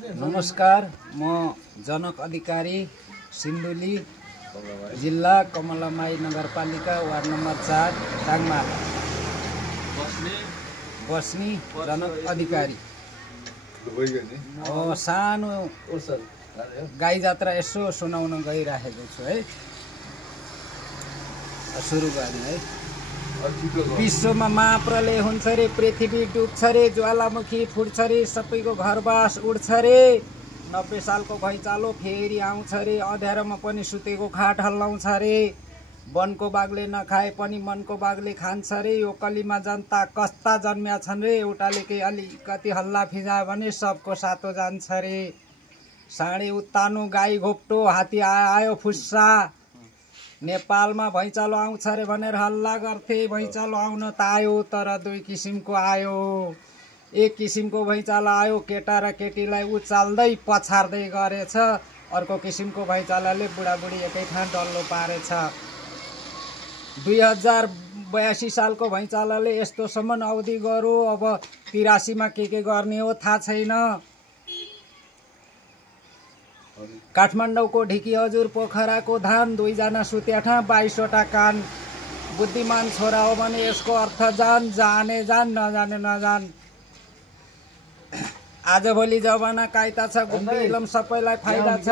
नमस्कार, म जनक अधिकारी सिन्धुली जिल्ला कमलामाई नगरपालिका वार्ड नम्बर 4 टाङमा बस्ने जनक अधिकारी। सानो गाई जात्रा यसो सुनाउन गइराखेको छु है। सुरु गर्ने है। विश्वमा महाप्रलय हुन्छ रे, पृथ्वी डुब्छ रे, ज्वालामुखी फुट्छ रे, सबैको घरबास उड्छ रे, 90 सालको भैँचालो फेरि आउँछ रे, अँध्यारोमा पनि सुतेको खाट हल्लाउँछ रे, वनको बाघले नखाए पनि मनको बाघले खान्छ रे, यो कलीमा जनता कस्ता जन्म्या छन् रे, एउटाले केही अलिकति हल्ला फिजायो भने सबको सातो जान्छ रे, साँडे उत्तानो गाई घोप्टो हात्ती आयो फुस्सा, नेपालमा भैँचालो आउँछ रे भनेर हल्ला गर्थे, भैँचालो आउन त आयो तर दुई किसिमको आयो। एक किसिमको भैँचालो आयो केटा र केटीलाई उचाल्दै पछार्दै गरेछ, अर्को किसिमको भैँचालोले बुढाबुढी एकै ठाउँ डल्लो पारेछ। 2082 सालको भैँचालोले यस्तोसम्म अवधि गर्यो, अब 83 मा के गर्ने हो थाहा छैन। काठमाडौँको ढिकी हजुर पोखराको धान, 2 जना सुत्या ठा 22 वटा कान, बुद्धिमान छोरा हो भने यसको अर्थ जान, जाने जान नजाने नजान। आजभोलि जमाना कायदा छ, गुम्बी इलम सबैलाई फाइदा छ,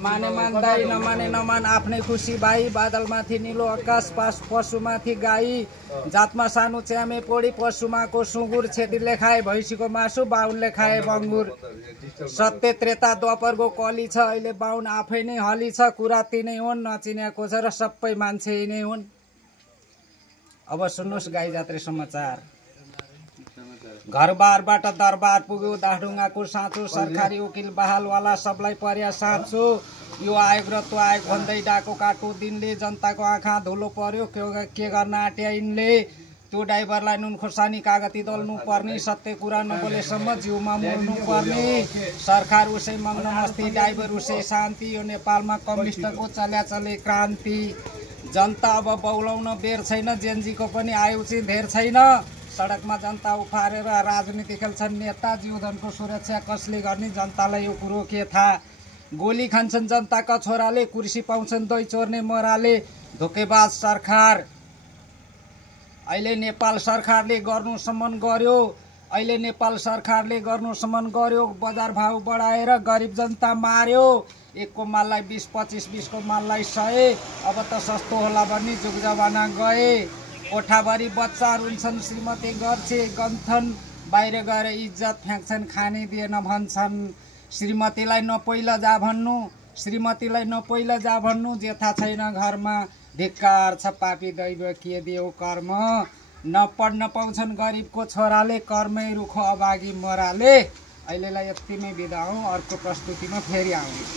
माने मान्दै नमाने नमान, आफ्नै खुसी भाइ, बादलमाथि निलो आकाश, पशुमाथि गाई, जातमा सानो च्यामे पोडी, पशुमाको सुँगुर, छेत्रीले खाए भैँसीको मासु, बाहुनले खाए बङ्गुर। सत्य त्रेता द्वापरको कली छ, अहिले बाहुन आफै नै हली छ, कुरा तिनै हुन्, नचिनेको छ र सबै मान्छे नै हुन्। अब सुन्नुहोस् गाई जात्रे समाचार। घरबारबाट दरबार पुग्यो दाढुङ्गाको साँचो, सरकारी वकिल बहालवाला सबलाई पर्या साँचो, यो आयोग र त्यो आयोग भन्दै डाको काटो दिनले, जनताको आँखा धुलो पर्यो, के गर्न आँट्या यिनले, त्यो ड्राइभरलाई नुन खोर्सानी कागती दल्नु पर्ने, सत्य कुरा नबोलेसम्म जिउमा मोल्नु पर्ने, सरकार उसै मग्न मस्ती, ड्राइभर उसै शान्ति, यो नेपालमा कम्युनिस्टको चले क्रान्ति। जनता अब बौलाउन बेर छैन, जेनजीको पनि आयु चाहिँ धेर छैन, सडकमा जनता उफारेर राजनीति खेल्छन् नेता, जीवधनको सुरक्षा कसले गर्ने जनतालाई यो कुरो के थाहा। गोली खान्छन् जनताका छोराले, कुर्सी पाउँछन् दही चोर्ने मोराले, धोकेबाज सरकार। अहिले नेपाल सरकारले गर्नुसम्म गर्यो, बजार भाउ बढाएर गरिब जनता मार्यो, एकको माललाई 20-25, 20 को माललाई 100, अब त सस्तो होला भन्ने जुग जमाना गए। कोठाभरि बच्चा रुन्छन्, श्रीमती गर्छे गन्थन्, बाहिर गएर इज्जत फ्याँक्छन्, खाने दिएन भन्छन्, श्रीमतीलाई नपहिला जा भन्नु, जेठा छैन घरमा, धिक्कार छ पापी दैव के दियो कर्म, नपढ्न पाउँछन् गरिबको छोराले, कर्मै रुखो अभागी मोराले। अहिलेलाई यतिमै बिदा हौँ, अर्को प्रस्तुतिमा फेरि आउने।